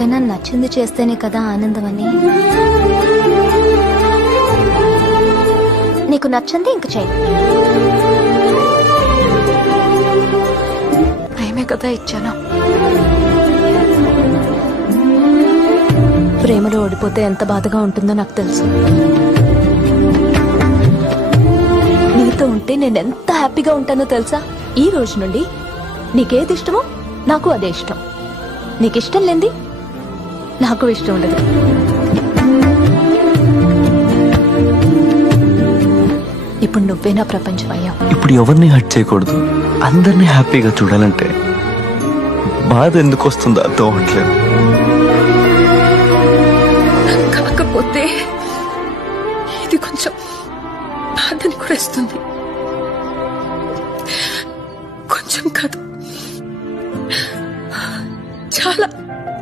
ఎవరికైనా నచ్చింది చేస్తేనే కదా ఆనందం అని. నీకు నచ్చింది ఇంక చేయి. భయమే కదా ఇచ్చాను. ప్రేమలో ఓడిపోతే ఎంత బాధగా ఉంటుందో నాకు తెలుసు. నీతో ఉంటే నేను ఎంత హ్యాపీగా ఉంటానో తెలుసా. ఈ రోజు నుండి నీకేది ఇష్టమో నాకు అదే ఇష్టం. నీకిష్టం లేంది నాకు ఇష్టం ఉండదు. ఇప్పుడు నువ్వే నా ప్రపంచం అయ్యావు. ఇప్పుడు ఎవరిని హర్ట్ చేయకూడదు, అందరినీ హ్యాపీగా చూడాలంటే బాధ ఎందుకు వస్తుందో అర్థం అవ్వట్లేదు. కాకపోతే ఇది కొంచెం బాధని కురేస్తుంది.